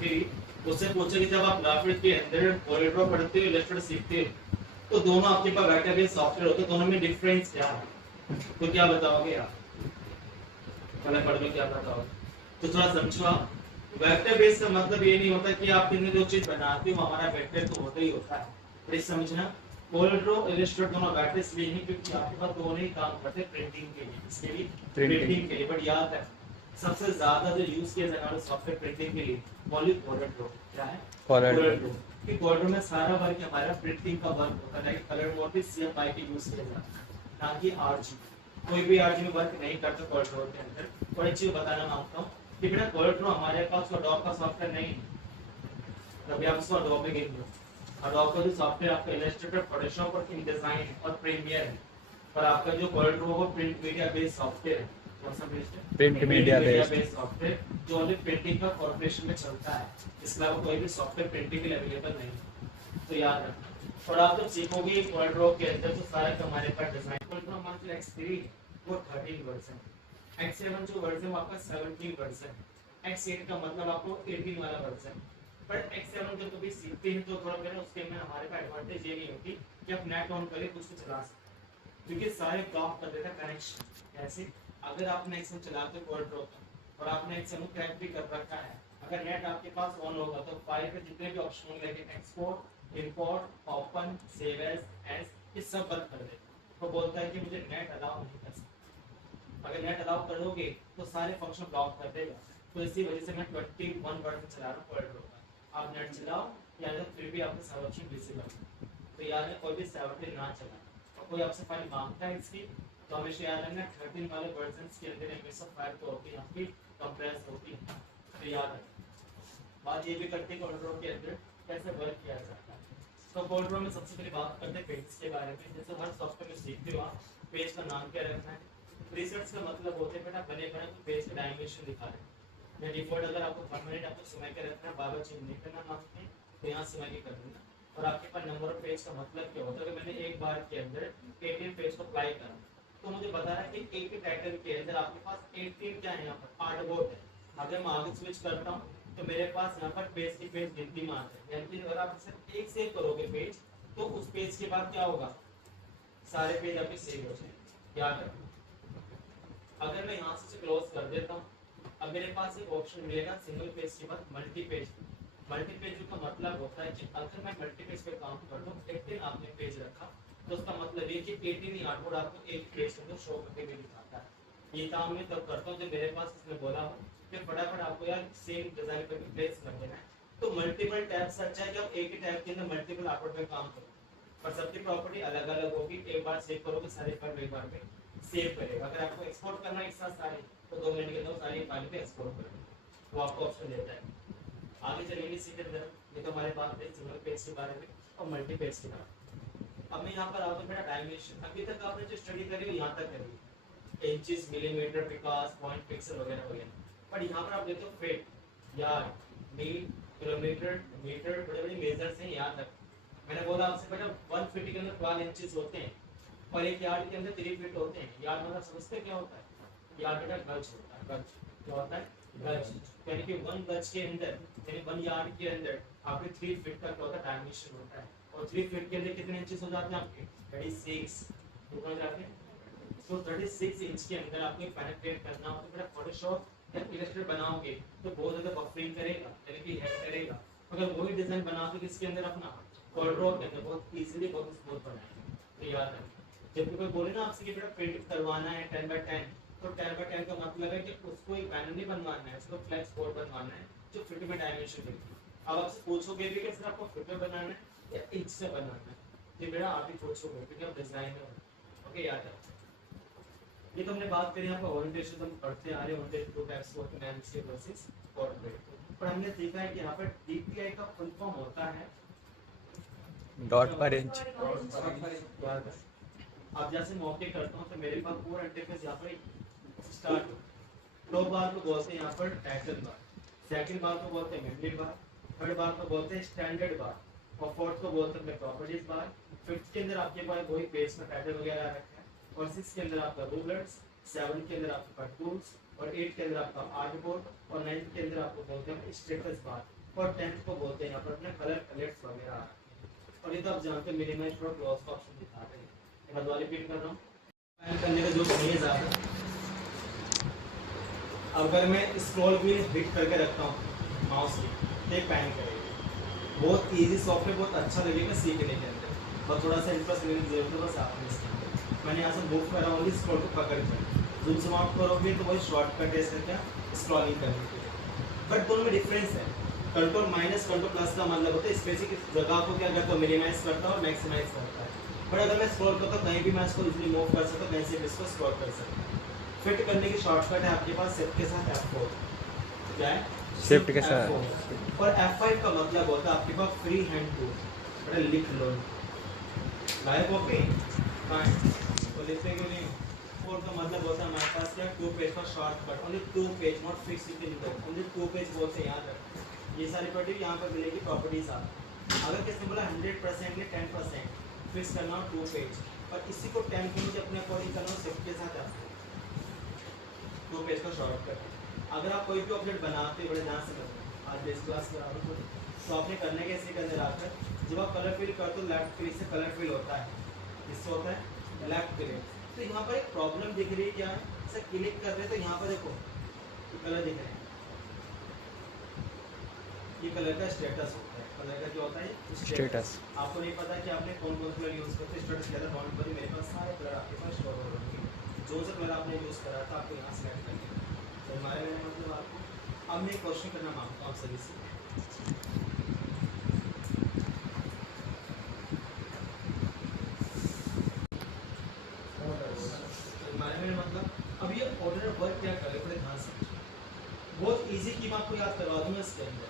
सीखते ही उससे पूछे कि जब आप ग्राफिक्स के अंदर कोरिडोर पढ़ते हो इलस्ट्रेटर सीखते हो तो दोनों आपके पास वेक्टर सॉफ्टवेयर होते हैं, दोनों में डिफरेंस क्या है? तो क्या बताओगे आप? पहले पढ़ लो क्या बताओगे, तो थोड़ा समझो आप। वेक्टर बेस का मतलब ये नहीं होता कि आप जो चीज बनाते हो हमारा वेक्टर तो होता ही होता है, प्लीज समझना। कोरिडोर इलस्ट्रेटर दोनों वेक्टर इसलिए नहीं क्योंकि आपके पास दोनों ही काम करते हैं प्रिंटिंग के लिए, इसके लिए प्रिंटिंग के लिए। बट याद है सबसे ज्यादा जो यूज किया जाने वाला सॉफ्टवेयर प्रिंटिंग के लिए ओनली कोरिडोर। क्या है? कोरिडोर। कि कोरिडोर में सारा वर्क हमारा प्रिंटिंग का वर्क होता है, लाइक कलर मोड CMYK के यूज किया जाता है ना कि RGB। कोई भी RGB वर्क नहीं करता कोरिडोर के अंदर। और एक चीज बताना मांगता हूँ कि बिना कोरिडोर हमारे पास अडोब का सॉफ्टवेयर नहीं है। तभी आप उसको अडोब में गेम अडोब का जो सॉफ्टवेयर आपका इलस्ट्रेटर, फोटोशॉप और InDesign और प्रीमियर है, पर आपका जो कोरिडोर वो प्रिंट मीडिया बेस्ड सॉफ्टवेयर है। कौन सा बेस्ड है? प्रिंट मीडिया बेस्ड सॉफ्टवेयर जो ओनली प्रिंटिंग का कॉर्पोरेशन में चलता है, इसके अलावा कोई भी सॉफ्टवेयर प्रिंटिंग के लिए अवेलेबल नहीं है, तो याद रखना। और आप जब सीखोगे कोरिडोर के अंदर तो सारा हमारे पास डिजाइन कोरिडोर हमारा जो X3 वो 13 वर्जन, X7 जो वर्जन वो आपका 17 वर्जन, X8 का मतलब आपको 18 वाला वर्जन। बट X7 जब कभी सीखते हैं तो थोड़ा मेरा उसके में हमारे पास एडवांटेज ये नहीं होती कि आप नेट ऑन करके कुछ चला सकते, क्योंकि सारे ब्लॉक कर देता कनेक्शन। ऐसे अगर आपने X7 चलाते हो कोरिडोर और आपने X7 क्रैक भी कर रखा है, अगर नेट आपके पास ऑन होगा तो फाइल पे जितने भी ऑप्शन होंगे like export, import, open, save as ये सब बंद कर देगा। वो बोलता है कि मुझे नेट अलाउ नहीं कर सकता। अगर नेट अलाउ करोगे तो सारे फंक्शन ब्लॉक कर देगा। तो इसी वजह से मैं 21 वर्जन चला रहा हूँ कोरिडोर का। आप नेट चलाओ या फिर भी आपके सब ऑप्शन विजिबल, तो याद है कोई भी सॉफ्टवेयर ना चलाना। और कोई आपसे फाइल मांगता है इसकी तो हमेशा याद रखना 13 वाले वर्जन्स के अंदर हमेशा फाइल तो होती है आपकी कंप्रेस होती है, तो याद रखना। बात ये भी करते हैं कोरिडोर के अंदर कैसे वर्क किया जाता है। तो कोरिडोर में सबसे पहले बात करते हैं पेज के बारे में। जैसे हर सॉफ्टवेयर में सीखते हो आप पेज का नाम क्या रखना है। प्रीसेट्स का मतलब होते हैं बेटा बने बने तो पेज के डायमेंशन दिखा रहे हैं। मैं डिफॉल्ट अगर आपको परमानेंट आपको समय का रखना है, बार-बार चेंज नहीं करना नाम में, तो यहाँ समय के कर देना। और आपके पास नंबर ऑफ पेज का मतलब क्या होता है कि मैंने एक बार के अंदर 18 पेज को अप्लाई करा तो मुझे बता रहा है कि एक ही टाइटल के अंदर आपके पास 18 क्या है, यहाँ पर आर्टबोर्ड है। अगर मैं आगे स्विच करता हूँ तो मेरे पास यहाँ पर पेज की पेज गिनती में आता है, यानी कि अगर आप सिर्फ एक सेव करोगे पेज तो उस पेज के बाद क्या होगा, सारे पेज आपके सेव हो जाएंगे। याद रखो अगर मैं यहाँ से क्लोज कर देता हूँ, अब मेरे पास एक ऑप्शन मिलेगा सिंगल पेज के बाद मल्टी पेज। मल्टी पेज का मतलब होता है कि अगर मैं मल्टी पेज पे काम कर दूँ, 18 आपने पेज रखा तो उसका मतलब ये कि 18 ही आर्टबोर्ड आपको एक पेज के अंदर शो करके भी दिखाता है। ये काम मैं तब करता हूँ जब मेरे पास किसने बोला हो कि फटाफट आपको यार सेम डिजाइन पे प्लेस कर देना है, तो मल्टीपल टैब से अच्छा है कि आप एक ही टैब के अंदर मल्टीपल आर्टबोर्ड पे काम करो, पर सबकी प्रॉपर्टी अलग अलग होगी। एक बार सेव करोगे सारे फाइल एक बार में सेव करेगा। अगर आपको एक्सपोर्ट करना है एक साथ सारे तो 2 मिनट के अंदर सारी फाइल पे एक्सपोर्ट करेगा, वो आपको ऑप्शन देता है। आगे चलेंगे सीधे तरफ। ये तो हमारे पास है सिंगल पेज के बारे में और मल्टी पेज के बारे में। अब मैं यहाँ पर आता हूँ मेरा डायमेंशन। अभी तक आपने जो स्टडी करी है यहाँ तक करी, इंचेस, मिलीमीटर, पिकास, पॉइंट, पिक्सल वगैरह वगैरह। पर यहाँ पर आप देखते हो फीट, यार्ड, मील, किलोमीटर, मीटर, बड़े बड़े मेजर्स हैं यहाँ तक। मैंने बोला आपसे बेटा 1 फीट के अंदर 12 इंचेस होते हैं और एक यार्ड के अंदर 3 फीट होते हैं। यार्ड मतलब समझते क्या होता है? यार्ड बेटा गज होता है। गज क्या होता है? गज, यानी कि 1 गज के अंदर यानी 1 यार्ड के अंदर आपके 3 फीट का क्या होता है डायमेंशन होता है। और 3 फीट के अंदर कितने इंचेस हो जाते हैं आपके? 36 हो जाते हैं। तो 36 इंच के अंदर आपको पेनिट्रेट करना हो तो बेटा फोटोशॉप या इलस्ट्रेटर बनाओगे तो बहुत ज्यादा बफरिंग करेगा, यानी कि हैक करेगा। अगर वही डिजाइन बनाओगे किसके अंदर अपना कोरिडोर के अंदर बहुत इजीली बहुत स्मूथ बनाएंगे, तो याद रखना। जब कोई बोले ना आपसे कि बेटा प्रिंट करवाना है 10x10 तो 10x10 का मतलब है कि उसको एक पैनल नहीं बनवाना है, उसको फ्लेक्स बोर्ड बनवाना है जो फिट में डायमेंशन देगी। अब आपसे पूछोगे भी कि सर आपको फिट में बनाना है या इंच से बनाना है, ये बेटा आप ही पूछोगे क्योंकि आप डिजाइनर हो। ओके याद रखो। ये तो हमने बात करी यहाँ पर ओरिएंटेशन हम पढ़ते आ रहे हैं, orientation two types of landscape versus portrait. पर हमने देखा है कि यहाँ पर डीपीआई का फुल फॉर्म होता है डॉट पर इंच। अब जैसे मौके करता हूँ तो मेरे पास पूरा इंटरफेस यहाँ पर स्टार्ट हो। टॉप बार को बोलते हैं यहाँ पर टाइटल बार, सेकंड बार को बोलते हैं मेमोरी बार, थर्ड बार को बोलते हैं स्टैंडर्ड बार और फोर्थ को बोलते हैं प्रॉपर्टीज बार। फिफ्थ के अंदर आपके पास वही पेज का टाइटल वगैरह रखा है और 6 के अंदर आपका रूलर्स, 7 के अंदर आपका टूल्स और 8 के अंदर आपका आर्टबोर्ड और 9 के अंदर आपको बोलते हैं स्टेटस बार। और 10th को बोलते हैं यहाँ पर अपने कलर पैलेट्स वगैरह। और ये तो आप जानते हैं मिनिमाइज और क्लोज का ऑप्शन दिखाते हैं। एक बार दोबारा रिपीट कर रहा हूँ, पैन करने का जो मेज आता है, अगर मैं स्क्रॉल व्हील हिट करके रखता हूँ माउस की तो ये पैन करेगी। बहुत इजी सॉफ्टवेयर, बहुत अच्छा लगेगा सीखने के अंदर, और थोड़ा सा इंटरेस्ट लेने की जरूरत है बस आपने इसके अंदर। मैंने यहाँ से मूव करा ओनली स्क्रॉल को पकड़ कर, जूम से आउट करोगे तो वही शॉर्टकट है इसका, क्या स्क्रॉलिंग करने के लिए। बट दोनों में डिफरेंस है। कंट्रोल माइनस कंट्रोल प्लस का मतलब होता है स्पेसिफिक जगह को क्या करता है मिनिमाइज करता है और मैक्सिमाइज करता है। बट अगर मैं स्क्रॉल करता हूँ कहीं भी मैं इसको इजीली मूव कर सकता हूँ, कहीं से भी इसको स्क्रॉल कर सकता हूँ। फिट करने की शॉर्टकट है आपके पास शिफ्ट के साथ F4, क्या है शिफ्ट के साथ। F4। और F5 का मतलब होता है आपके पास फ्री हैंड टूल, बड़ा लिख लो लाइव कॉपी तो लिखने के लिए। 4 का मतलब होता है हमारे पास क्या 2 पेज का shortcut, only 2 page, not fix, you can go only 2 page बोलते हैं। याद रख ये सारी प्रॉपर्टी यहाँ पर मिलेगी प्रॉपर्टीज आप। अगर किसने बोला 100% या 10% फिक्स करना हो 2 पेज, और इसी को 10 के मुझे अपने अकॉर्डिंग करना हो शिफ्ट के साथ आपको 2 पेज का शॉर्टकट। अगर आप कोई भी ऑब्जेक्ट बनाते हो बड़े ध्यान से करो, आज बेस क्लास करा रहा हूँ तो आपने करने के इसके अंदर आकर जब आप कलर फिल करते हो लेफ्ट क्लिक से कलर फिल होता है, इससे होता है लेफ्ट क्लिक। तो यहाँ पर एक प्रॉब्लम दिख रही है, क्या है इसे क्लिक कर रहे तो यहाँ पर देखो ये कलर दिख रहे हैं, ये कलर का स्टेटस होता है। कलर का क्या होता है स्टेटस। आपको नहीं पता कि आपने कौन कौन सा कलर यूज करते हैं। स्टेटस कलर नॉट पर मेरे पास सारे कलर आपके पास स्टोर हो रहे हैं, जो सा कलर आपने यूज करा था आपको यहाँ सेलेक्ट करना है। तो हमारे मैंने मतलब आपको अब मैं एक क्वेश्चन करना मांगता हूँ आप सभी से। मतलब अब ये ऑर्डर वर्क क्या करे बड़े ध्यान से, बहुत इजी की मैं आपको याद करवा दूंगा। इसके अंदर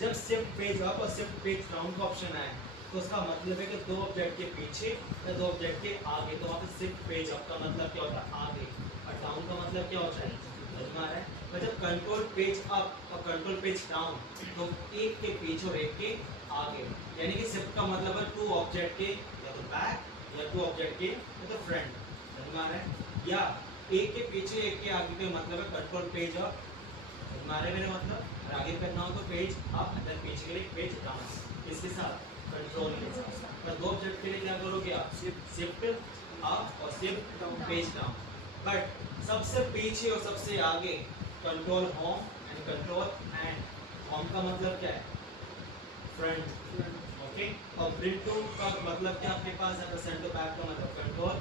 जब शिफ्ट पेज अप और शिफ्ट पेज डाउन का ऑप्शन आए तो उसका मतलब है कि 2 ऑब्जेक्ट के पीछे या 2 ऑब्जेक्ट के आगे, तो वहाँ पे शिफ्ट पेज अप का मतलब क्या होता है आगे, और डाउन का मतलब क्या होता है समझ है। तो जब कंट्रोल पेज अप और कंट्रोल पेज डाउन तो एक के पीछे और एक के आगे, यानी कि शिफ्ट का मतलब है 2 ऑब्जेक्ट के या तो बैक या 2 ऑब्जेक्ट के या तो फ्रंट, समझ में आ रहा है। या एक के पीछे एक के आगे का मतलब है कंट्रोल पेज अप, हमारे मेरे मतलब आगे करना हो तो पेज अप, अंदर पीछे के लिए पेज डाउन। इसके साथ कंट्रोल के साथ पर 2 ऑब्जेक्ट के लिए क्या करोगे आप शिफ्ट अप और शिफ्ट पेज डाउन। बट सबसे पीछे और सबसे आगे control home and control and. Home का मतलब क्या है फ्रंट, ओके। और प्रिंट टू का मतलब क्या आपके पास है सेंटर बैक का मतलब कंट्रोल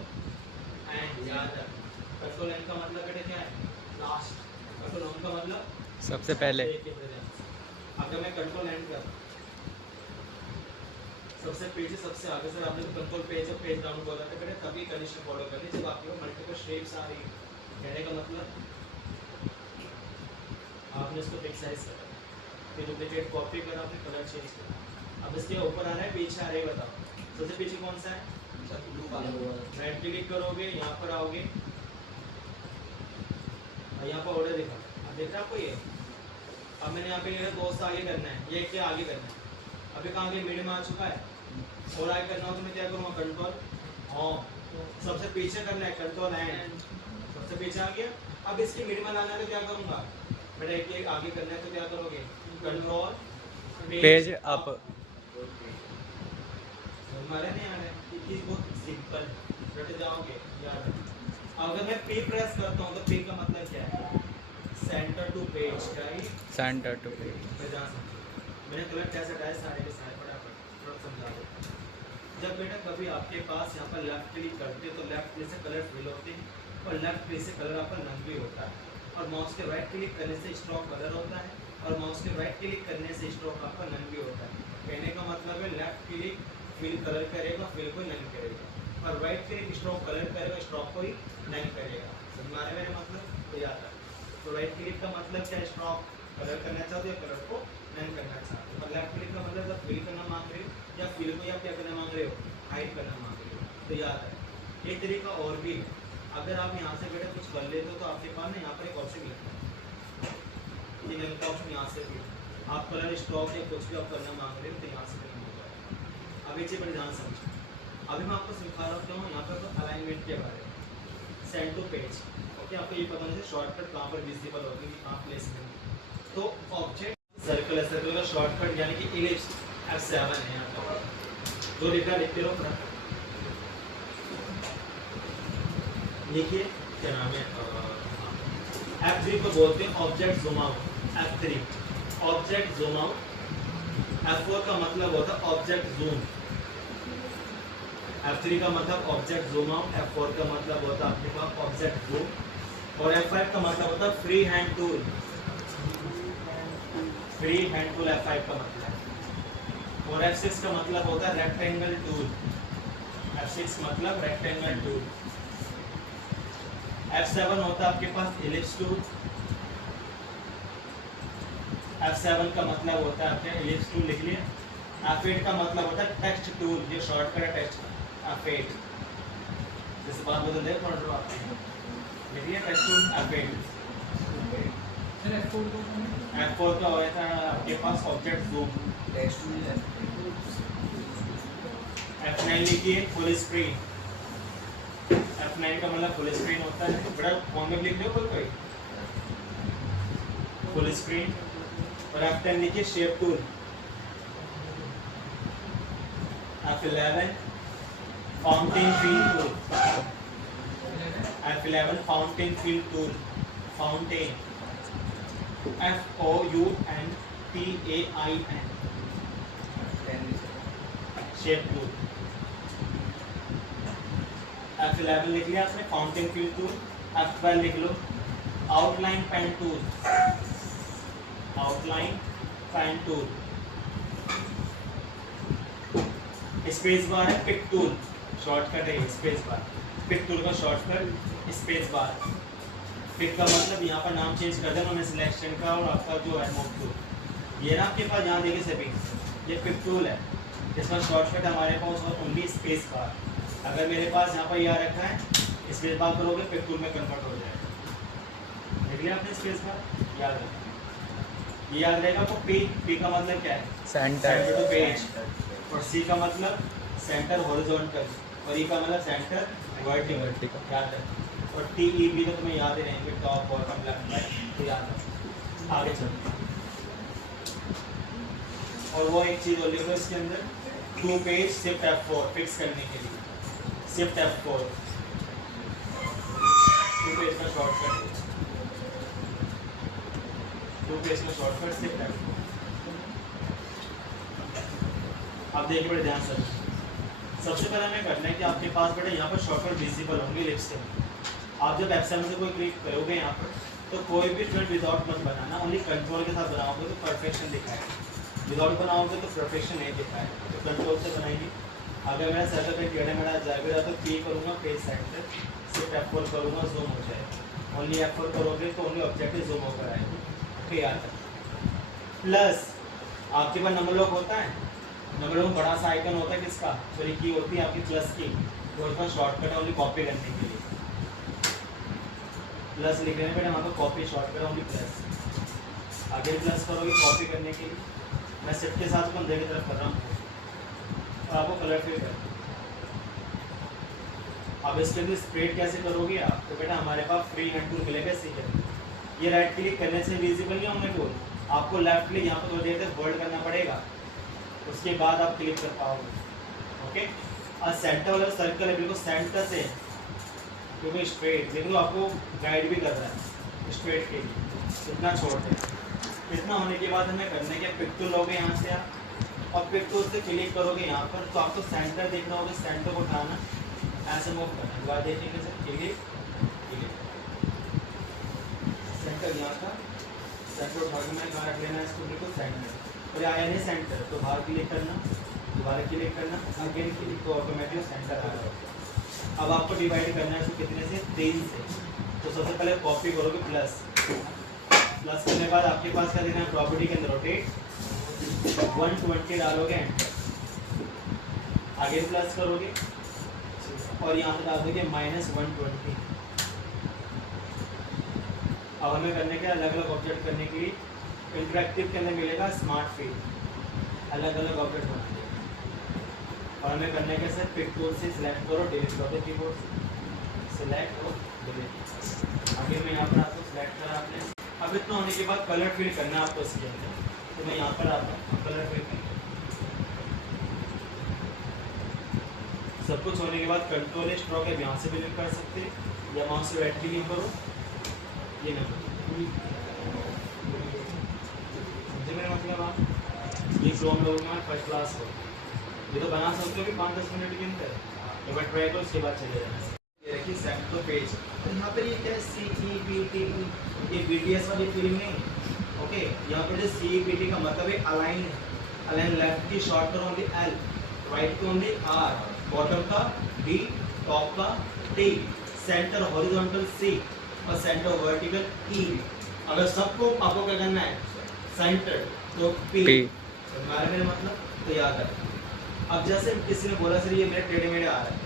एंड। याद रख कंट्रोल एंड का मतलब बेटा क्या है लास्ट, कंट्रोल होम का मतलब सबसे पहले। अगर मैं कंट्रोल एंड कर सबसे पीछे सबसे आगे सर आपने तो कंट्रोल पेज और पेज डाउन बोला था बेटा, तभी कंडीशन फॉलो करनी जब आपके पास मल्टीपल शेप्स आ रही है। कहने का मतलब आपने इसको एक्सरसाइज करा, फिर डुप्लीकेट कॉपी करा, आपने कलर चेंज करा, अब इसके ऊपर आ रहा है पीछे आ रहा है, बताओ सबसे पीछे कौन सा है राइट क्लिक करोगे यहाँ पर आओगे और यहाँ पर ऑर्डर दिखा, अब देख रहे हैं आपको ये। अब मैंने यहाँ पे 2 से आगे करना है, ये क्या आगे करना है, अभी कहाँ आगे मीडियम आ चुका है, और आगे करना हो तो मैं क्या करूँगा कंट्रोल होम, सबसे पीछे करना है कंट्रोल एंड, सबसे पीछे आ गया। अब इसकी मिनिमल आना है तो क्या करूँगा बेटा, एक आगे करना है तो क्या करोगे कंट्रोल पेज अप। हमारे नहीं आ रहा है, ये चीज़ बहुत सिंपल रट जाओगे याद। अगर मैं P प्रेस करता हूँ तो P का मतलब क्या है centre to page, right centre to page. मैंने कलर कैसे हटाया सारे के सारे फटाफट थोड़ा समझा दो। जब बेटा कभी आपके पास यहाँ पर लेफ्ट क्लिक करते हो तो लेफ्ट क्लिक से कलर फिल होते हैं और लेफ्ट क्लिक से कलर आपका नन भी होता है, और माउस के राइट क्लिक करने से स्ट्रोक कलर होता है, और माउस के राइट क्लिक करने से स्ट्रोक आपका नन भी होता है। कहने का मतलब है लेफ्ट क्लिक फिल कलर करेगा, फिल को नन करेगा, और राइट क्लिक स्ट्रोक कलर करेगा, स्ट्रोक को ही नन करेगा। समझ में आ रहा है मेरा मतलब, तो याद है। तो राइट क्लिक का मतलब क्या, स्ट्रोक कलर करना चाहते हो, कलर को नन करना चाहते हो, और लेफ्ट क्लिक का मतलब जब फिल करना मांग रहे हो या फिल को या क्या करना मांग रहे हो हाइड करना मांग रहे हो, तो याद है। एक तरीका और भी है, अगर आप यहाँ से बेटा कुछ कर लेते हो तो आपके पास ना यहाँ पर एक ऑप्शन लिखा है, ये नन का ऑप्शन यहाँ से भी आप कलर स्ट्रोक या कुछ भी आप करना मांग रहे हो तो यहाँ से करना होगा। अब एक चीज़ बड़ी ध्यान समझो, अभी मैं आपको सिखा रहा हूँ यहाँ पर तो अलाइनमेंट के बारे में, सेंड टू पेज, ओके। आपको ये पता नहीं शॉर्टकट कहाँ पर विजिबल होगी, कहाँ प्लेसमेंट। तो ऑब्जेक्ट सर्कल है, सर्कल का शॉर्टकट यानी कि इलिप्स F7 है यहाँ पर। जो लिखा लिखते रहो फटाफट। लिखिए क्या नाम है, F3 को बोलते हैं object zoom out, F3 object zoom out. F4 का मतलब होता है ऑब्जेक्ट जूम। F3 का मतलब ऑब्जेक्ट जूम आउट, F4 का मतलब होता है आपके पास ऑब्जेक्ट जूम, और F5 का मतलब होता है free hand tool. Free hand tool F5 का मतलब है। और F6 का मतलब होता है रेक्टेंगल टूल। F6 मतलब रेक्टेंगल टूल। F7 होता है आपके पास इलिप्स टूल। F7 का मतलब होता है आपके इलिप्स टूल, लिख लिया। F8 का मतलब होता है टेक्स्ट टूल, ये शॉर्टकट है टेक्स्ट का। F8 जैसे बात बदल दे पढ़ रहा आप, लिख लिया टेक्स्ट टूल F8। F4 का होता है आपके पास ऑब्जेक्ट जूम। F9 लिखिए फुल स्क्रीन। F9 का मतलब फुल स्क्रीन होता है, बड़ा फॉर्म में लिख लो कोई फुल स्क्रीन। और F10 लिखिए shape tool. F11 fountain fill tool. F11 fountain fill tool, fountain FOUNTAIN shape tool. F11 लिख लिया आपने फाउंटेन फिल टूल। F12 लिख लो outline pen tool, outline pen tool. Space bar है पिक टूल, शॉर्टकट है space bar. Pick tool का shortcut space bar. Pick का मतलब यहाँ पर नाम चेंज कर देना मैं सिलेक्शन का, और आपका जो है मूव टूल। ये ना आपके पास यहाँ देखिए सभी, ये पिक टूल है, इसका शॉर्टकट हमारे पास ओनली स्पेस बार। अगर मेरे पास यहाँ पर यह रखा है, स्पेस बार करोगे पिक टूल में कन्वर्ट हो जाएगा। देख लिया आपने स्पेस बार, याद रखना। ये याद रहेगा आपको। पी का मतलब क्या है, सेंटर टू पेज। और सी का मतलब सेंटर हॉरिजॉन्टल, और ई का मतलब सेंटर वर्टिकल, याद रखना। और टी ई भी तो तुम्हें याद ही रहेंगे, टॉप बॉटम लेफ्ट राइट, तो याद रखना। आगे चलते। और वो एक चीज़ और लिखो इसके अंदर, 2 पेज शिफ्ट F4 फिक्स करने के लिए, शिफ्ट F4 2 पेज का शॉर्टकट, 2 पेज का शॉर्टकट शिफ्ट F4। अब देखिए बड़े ध्यान से, सबसे पहले हमें करना है कि आपके पास बेटा यहाँ पर शॉर्टकट विजिबल होंगे लिप्स के। आप जब F7 से कोई क्लिक करोगे यहाँ पर, तो कोई भी स्टूडेंट विदाउट मत बनाना, ओनली कंट्रोल के साथ बनाओगे तो परफेक्शन दिखाएगा, विदाउट बनाओगे तो परफेक्शन नहीं दिखाएगा। तो कंट्रोल से बनाएंगे। अगर मेरा सर्कल पे टेढ़ा मेढ़ा जाएगा तो P करूँगा पेज सेंटर, सिर्फ F4 करूँगा जूम हो जाएगा। ओनली F4 करोगे तो ओनली ऑब्जेक्टिव जूम होकर आएगा। ओके याद रखना। प्लस आपके पास नंबर लॉक होता है, नंबर लॉक बड़ा सा आइकन होता है किसका, सॉरी की होती है आपकी प्लस की, तो उसका शॉर्टकट ओनली कॉपी करने के लिए प्लस लिख रहे हैं बेटा, वहाँ पर कॉपी शॉर्टकट ओनली प्लस। आगे प्लस करोगे कॉपी करने के लिए। मैं शिफ्ट के साथ अंदर की तरफ कर रहा हूँ और आपको कलर फिल कर। अब इसके अंदर स्प्रेड कैसे करोगे आप, तो बेटा हमारे पास फ्री हैंड टूल मिलेगा सीधे। ये राइट क्लिक करने से विजिबल नहीं होंगे टूल, आपको लेफ्ट क्लिक यहाँ पर थोड़ी देर तक होल्ड करना पड़ेगा, उसके बाद आप क्लिक कर पाओगे। ओके, और सेंटर वाला सर्कल है बिल्कुल सेंटर से, क्योंकि स्ट्रेट देख लो आपको गाइड भी कर रहा है स्ट्रेट के लिए, इतना छोड़ दें। इतना होने के बाद हमें करना है कि पिक टूल लोगे यहाँ से आप, और पिक टूल से क्लिक करोगे यहाँ पर, तो आपको सेंटर देखना होगा, सेंटर को उठाना, ऐसे मूव करना है। बाद देखेंगे सर क्लिक सेंटर यहाँ का, सेंटर उठा के मैं कहाँ रख लेना है इसको, बिल्कुल सेंटर। और आया नहीं सेंटर तो बाहर क्लिक करना, दोबारा क्लिक करना, अगेन क्लिक, तो ऑटोमेटिक सेंटर आ रहा है। अब आपको डिवाइड करना है इसको कितने से, 3 से। तो सबसे पहले कॉपी करोगे प्लस, प्लस करने के बाद आपके पास क्या देना है, प्रॉपर्टी के अंदर रोटेट 120 डालोगे, एंटर। आगे प्लस करोगे और यहाँ से डाल दोगे -120। अब हमें करने के अलग अलग ऑब्जेक्ट करने के लिए इंटरेक्टिव के अंदर मिलेगा स्मार्ट फील्ड, अलग अलग ऑब्जेक्ट बनाने के। और हमें करने के सर पिक टूल से सिलेक्ट करो, डिलीट कर दो कीबोर्ड से, सिलेक्ट और डिलीट। आगे मैं यहाँ पर आपको सिलेक्ट करा आपने। अब इतना होने के बाद कलर फिल करना है आपको इसके अंदर। तो मैं यहाँ पर आता हूँ कलर पे, सब कुछ होने के बाद कंट्रोल स्ट्रोक है, यहाँ से भी लिंक कर सकते हैं या माउस से राइट क्लिक करो, ये ना करो, समझे मेरा मतलब आप। ये क्रोम लोगों में फर्स्ट क्लास हो, ये तो बना सकते हो कि 5-10 मिनट के अंदर, एक बार ट्राई करो उसके बाद चले जाना। ये देखिए सेंटर पेज, तो यहाँ पर ये क्या है CEBT, ये BTS वाली फीलिंग नहीं। ओके, यहाँ पर जो CEBT का मतलब है अलाइन, अलाइन लेफ्ट की short term only L, right की ओनली R, बॉटम का D, टॉप का T, सेंटर हॉरिजॉन्टल C और सेंटर वर्टिकल E। अगर सबको आपको क्या करना है सेंटर तो P। हमारे मेरे मतलब तो याद है। अब जैसे किसी ने बोला सर ये मेरे टेढ़े मेढ़े आ रहा है,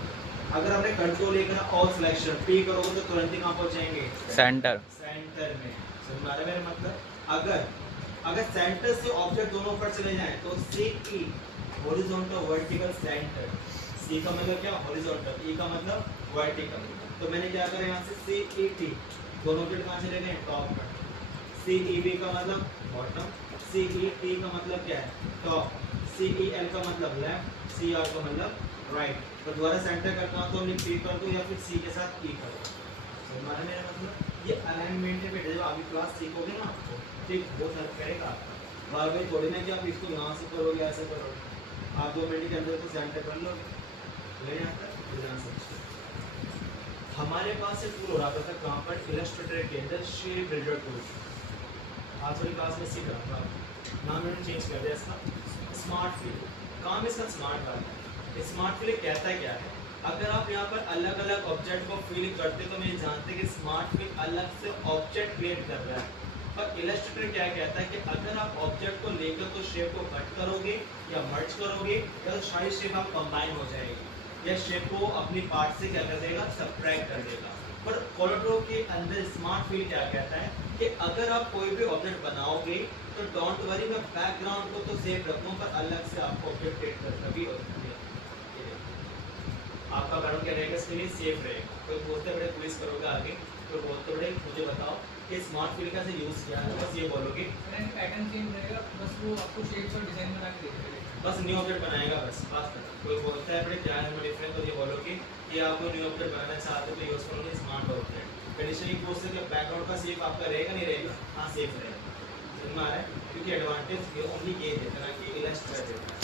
अगर आपने कंट्रोल लेकर ऑल सिलेक्शन P करोगे तो तुरंत ही कहाँ पहुँचेंगे सेंटर। सेंटर में। हमारे मेरे मतलब अगर सेंटर से ऑब्जेक्ट दोनों ऊपर चले जाएं तो CE horizontal vertical centre, C का मतलब क्या हॉरिजॉन्टल, E का मतलब वर्टिकल। तो मैंने क्या करा यहाँ से CET दोनों ऑब्जेक्ट कहाँ चले गए टॉप पर, CEB का मतलब बॉटम, CET का मतलब क्या है टॉप, CEL का मतलब लेफ्ट, CR का मतलब राइट। तो दोबारा सेंटर करता हूँ तो मैं P कर दूँ या फिर C के साथ E कर दूँ। हमारा मेरा मतलब ये अलाइनमेंट पे जब आगे क्लास सीखोगे ना आपको ठीक बहुत हेल्प करेगा आपका। बार बार थोड़ी ना कि आप इसको यहाँ से करोगे ऐसे करोगे, आप 2 मिनट के अंदर तो सेंटर कर लोगे, ले यहाँ तक जान सकते। हमारे पास एक टूल हो रहा था कहाँ पर इलस्ट्रेटर के अंदर शेप बिल्डर टूल, आज वाली क्लास में सीख रहा था, नाम मैंने चेंज कर दिया इसका स्मार्ट फील। काम इसका स्मार्ट वाला है। स्मार्ट फील कहता क्या है, अगर आप यहाँ पर अलग अलग ऑब्जेक्ट को फील करते तो मैं जानते कि स्मार्ट फील अलग से ऑब्जेक्ट क्रिएट कर रहा है। पर इलस्ट्रेटर क्या कहता है कि अगर आप ऑब्जेक्ट को लेकर तो शेप को कट करोगे या मर्ज करोगे या तो सारी शेप आप कंबाइन हो जाएगी या शेप को अपनी पार्ट से क्या कर देगा सब्ट्रैक्ट कर देगा। पर कोलोड्रो के अंदर स्मार्ट फील क्या कहता है कि अगर आप कोई भी ऑब्जेक्ट बनाओगे तो डोंट वरी, मैं बैकग्राउंड को तो सेव रखूँ पर अलग से आपको ऑब्जेक्ट क्रिएट कर कभी हो सकती है। आपका बैकग्राउंड क्या रहेगा इसके लिए सेफ रहेगा। कोई बोलते बड़े पुलिस करोगे आगे तो बोलते बड़े मुझे बताओ कि स्मार्ट फील कैसे यूज़ किया है, बस ये बोलोगे पैटर्न चेंज रहेगा, बस वो आपको शेप्स और डिजाइन बना के देगा, बस न्यू ऑब्जेक्ट बनाएगा बस बात खत्म। कोई बोलता है बड़े क्या है डिफरेंट, तो ये बोलोगे कि आपको न्यू ऑब्जेक्ट बनाना चाहते हो तो यूज़ करोगे स्मार्ट ऑब्जेक्ट। कंडीशन ये पूछते कि बैकग्राउंड का सेफ आपका रहेगा नहीं रहेगा, हाँ सेफ रहेगा। समझ में आ रहा है, क्योंकि एडवांटेज ये ओनली ये देता है कि इलस्ट्रेटर देता है।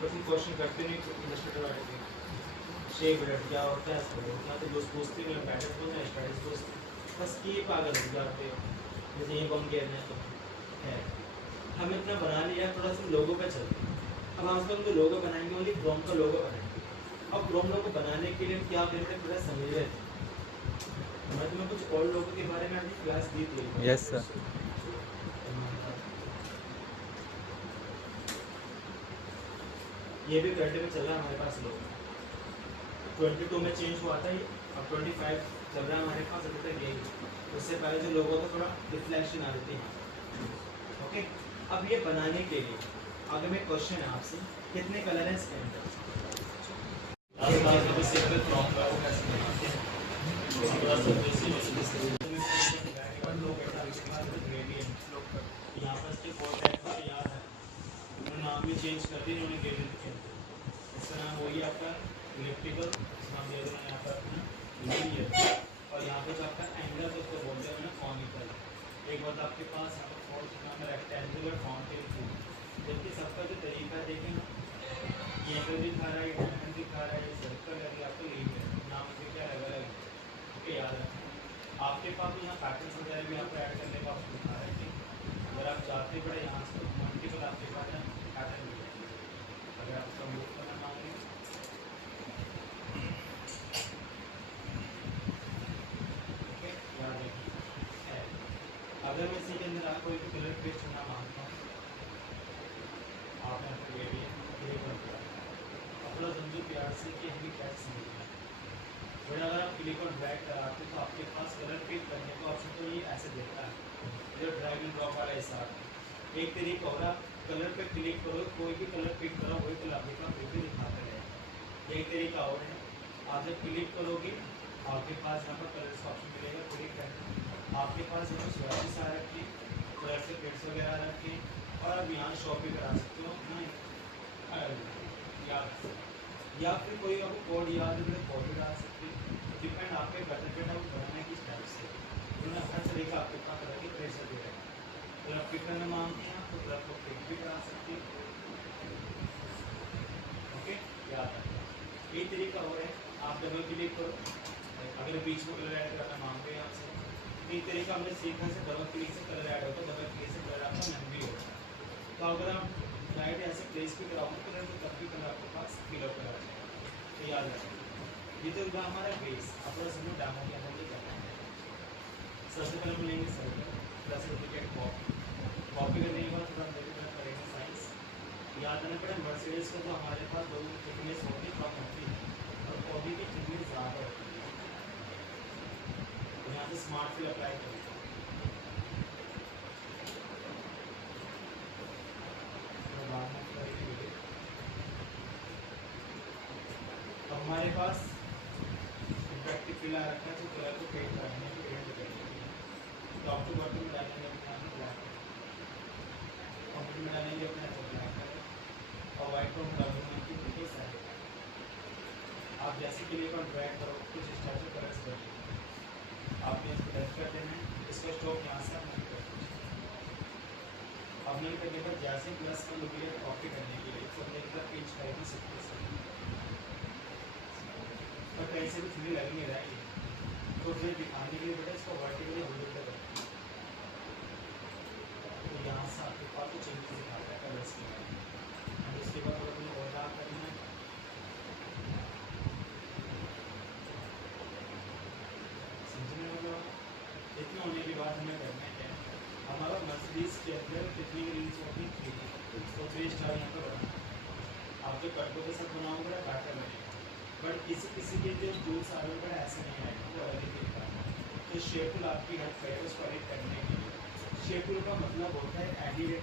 तो फिर क्वेश्चन करते नहीं तो इलस्ट्रेटर वाले थे शेप बिल्डर क्या होता है इसको बोलना तो जो पूछते हैं पैटर्न को ना स्टडीज पूछते बस की पागल हो जाते हो, जैसे ये बम गिरना है तो है। हम इतना बना लिया, थोड़ा सा लोगों पे चलते हैं। अब हम उसका जो लोगो बनाएंगे ओनली क्रोम का लोगो बनाएंगे। अब क्रोम लोगो बनाने के लिए क्या करेंगे पूरा समझ रहे थे। मैं तुम्हें कुछ और लोगों के बारे में आज क्लास दी थी। Yes sir. ये भी करंट में चल रहा है हमारे पास लोग 22 में चेंज हुआ था ये, अब 25 चल रहा है हमारे पास अभी तक यही। उससे पहले जो लोगों को थोड़ा रिफ्लेक्शन आ रही थी। ओके, अब ये बनाने के लिए आगे में क्वेश्चन है आपसे कितने कलर हैं इसके अंदर। यहाँ पर इसके 4 टाइप का याद है, उन्होंने नाम भी चेंज कर दिया उन्होंने ग्रेडियंट के अंदर। इसका नाम वही आपका इलेक्ट्रिकल, नाम दिया था यहाँ पर लीनियर, और यहाँ पे जो आपका एंगल तो उसको बोलते हैं ना कॉनिकल। एक बात आपके पास यहाँ पर फोर्थ नाम रेक्टेंगुलर कॉन्केव, जबकि सबका जो तरीका देखें ना ये एंगल दिखा रहा है, ये डायमंड दिखा रहा है, ये सर्कल है, ये आपको लीनियर नाम से क्या अलग अलग है। ओके, याद रखना। आपके पास यहाँ पैटर्न वगैरह भी यहाँ पर ऐड करने का ऑप्शन दिखा रहा है कि अगर आप चाहते पड़े यहाँ से मल्टीपल आपके पास है पैटर्न भी है। अगर आप उसका मूव करना मांग रहे हैं अगर मैं इसी के अंदर आपको एक कलर पेज चुनना मांगता हूँ, आपने अपने अपना समझो प्यार से कि हमें क्या समझना है। फिर अगर आप क्लिक और ड्रैग कराते तो आपके पास कलर पेज करने का ऑप्शन तो ये ऐसे देता है, जो ड्रैग एंड ड्रॉप वाला हिसाब। एक तरीका और आप कलर पे क्लिक करो, कोई भी कलर पिक करो, वही कलर आपके पास वो भी दिखाता रहेगा। एक तरीका और है, आप जब क्लिक करोगे आपके पास यहाँ पर कलर का ऑप्शन मिलेगा, क्लिक करना आपके पास यहाँ स्वेचेस आ रखे, कलर से पेट्स वगैरह आ रखे, और आप यहाँ शॉप भी करा सकते हो ना, या फिर कोई आपको कोड याद है तो कोड भी डाल सकते हो, डिपेंड आपके बटन पे आप बनाने की टाइप से उन्होंने हर तरीका आपके पास तरह के प्रेशर दे रहे हैं। अगर आप पिक करना मांगते हैं तो फिर आपको पिक भी करा सकते हो। ओके, याद रखना यही तरीका हो रहा है। आप डबल क्लिक करो, अगर बीच में कलर ऐड करना मांगते हैं आपसे, ये तरीका हमने सीखा से डबल क्लिक से कलर ऐड होता है, डबल क्लिक से कलर आपका नन भी होता है। तो अगर आप राइट ऐसे प्लेस पे कराओगे कलर तो तब भी कलर आपके पास फिल अप करा जाएगा। तो याद रखें ये तो उनका हमारा बेस अपना समूह डामो के अंदर करना है। सबसे पहले हम लेंगे सर्कल प्लस डुप्लीकेट कॉपी करने के बाद थोड़ा हम करेंगे साइज। याद रखना पड़े मर्सिडीज का तो हमारे पास दो थिकनेस होती कम होती है और कॉपी की थिकनेस ज़्यादा होती है। तो यहाँ से स्मार्ट फिल अप्लाई करेंगे। तो हमारे पास इंटरेक्टिव फिल आ रखा है तो कलर को पेंट करने के पेंट करेंगे। टॉप टू बॉटम में डालेंगे अपना ब्लैक, कंप्लीट में डालेंगे अपना ब्लैक कलर और वाइट को हम डालेंगे कि बिल्कुल साइड। आप जैसे कि लेकर ड्रैग करो कुछ इस टाइप से कलर्स करिए। आपने इसको लेफ्ट कर देना है, इसका स्ट्रोक यहाँ से आप नहीं कर दीजिए। अब नहीं करने पर जैसे प्लस का लोग कॉपी करने के लिए सब एक पेज टाइप में सकते हैं पर कहीं से भी चुनी लग नहीं रहा है तो फिर दिखाने के लिए बेटा इसको वर्टिकली होल्ड कर तो यहाँ से आपके पास तो चेंजेस दिखाता है कलर्स के बाद। उसके बाद थोड़ा मुझे और डार्क करना है। समझने में इतना होने के बाद हमें करना है क्या, हमारा मर्सिडीज के अंदर कितनी रील्स होती है 3 तो 3 स्टार यहाँ पर बनाना। आप जो कटो के साथ बनाओगे ना काटा बनेगा, बट किसी के जो टूल्स आ रहे हैं ऐसे नहीं आएगा, वो अलग ही दिखता है। तो शेप टूल आपकी हेल्प करेगा उसको एडिट करने के लिए। शेप टूल का मतलब होता है edit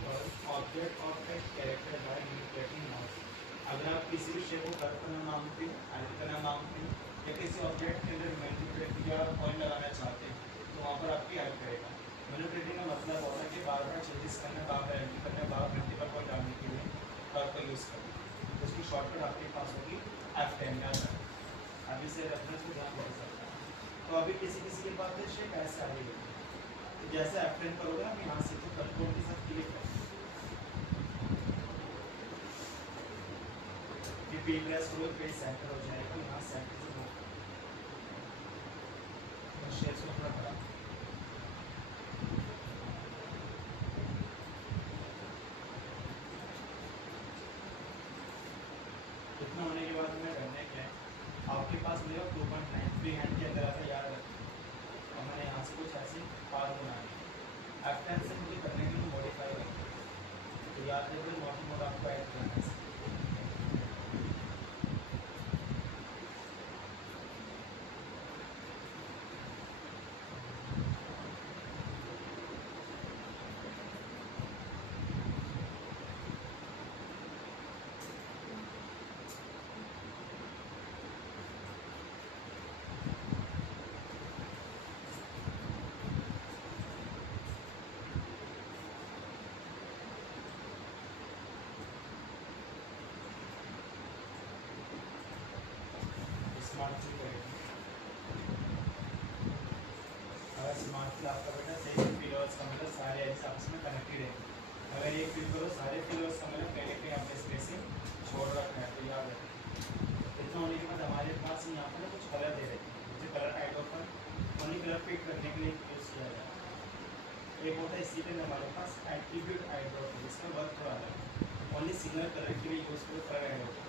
object of text character bye manipulating mouse. अगर आप किसी भी शेप को कट करना मांगते हैं, एडिट करना मांगते हैं या किसी ऑब्जेक्ट के अंदर मैनिपुलेट या पॉइंट लगाना चाहते हैं तो वहाँ पर आपकी हेल्प करेगा। मैनिपुलेटिंग का मतलब होता है कि बार बार चेंजेस करना, बार बार एडिट करना, बार बार मल्टीपल पॉइंट डालने के लिए आपका यूज़ करना। उसकी शॉर्टकट आपके पास होगी F10 याद रखें। अभी से रेफरेंस को ध्यान रख सकते हैं। तो अभी किसी के पास शेप ऐसे आ रही है तो जैसे F10 करोगे ना यहाँ से तो कंट्रोल के साथ क्लिक करें, ये पी प्रेस करो पेज सेंटर हो जाएगा। यहाँ सेंटर से शेप्स को थोड़ा खराब इतना होने के बाद हमें करना क्या है, आपके पास मेरा 2.9 फ्री हैंड के अंदर आता याद रखें और मैंने यहाँ से कुछ ऐसे पास बनाने F10 से मुझे करने के लिए मॉडिफाई करना तो याद रखें नॉट मोड आपको ऐड करना है। स्मार्ट फिल करेंगे। अगर स्मार्ट फिल आपका बेटा सही फिलर्स का मतलब सारे एड्स आपस में कनेक्टेड है। अगर एक फिल करो सारे फिलर्स का मतलब कहीं कहीं आपने स्पेसिंग छोड़ रखना है तो याद रखें। इतना होने के बाद हमारे पास यहाँ पर कुछ कलर दे रहे हैं जो कलर टाइप पर ओनली कलर पिक करने के लिए यूज़ किया जाए। एक होता है इसी के हमारे पास एट्रीब्यूट आइड्रॉप जिसका वर्क थोड़ा अलग है, ओनली सिंगल कलर के लिए यूज़ करो कलर ऐड होता है।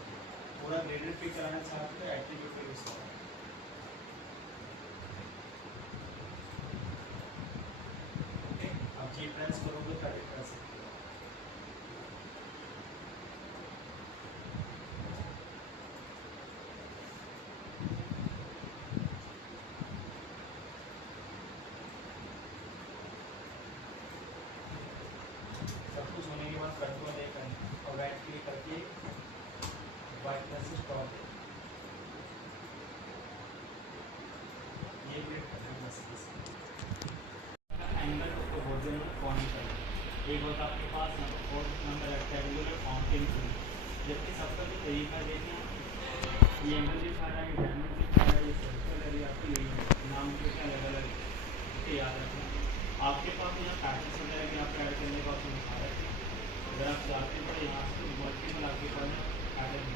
पूरा ग्रेडेड पिक कराना चाहते तो एट्रीब्यूट पे यूज़ करो। ओके, अब जी प्रेस करोगे तो एडिट कर सकते हो। सब कुछ होने के बाद कंट्रोल ए करना और राइट क्लिक करके वाइटनेस से स्टॉप ये ग्रेड करना है एंगल को होरिजॉन्टल पॉइंट करना एक होता है आपके पास यहाँ पर फोर्थ नंबर रेक्टेंगुलर फाउंटेन की, जबकि सबका जो तरीका देखें ये एंगल दिखा रहा है, ये डायमंड दिखा रहा है, ये सर्कल है, ये आपकी नाम के क्या अलग अलग याद रखना। आपके पास यहाँ पैटर्न वगैरह भी आप ऐड करने का ऑप्शन दिखा रहे हैं। अगर आप चाहते हैं तो यहाँ से मल्टीपल आपके पास पैटर्न